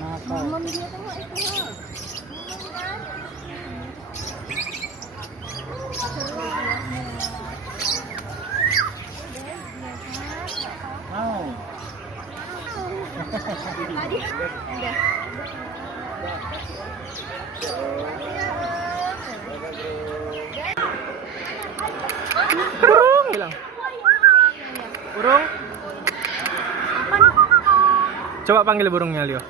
Mamam dia tengok itu. Mau. Tadi udah. Burung hilang. Burung. Coba panggil burungnya, Leo.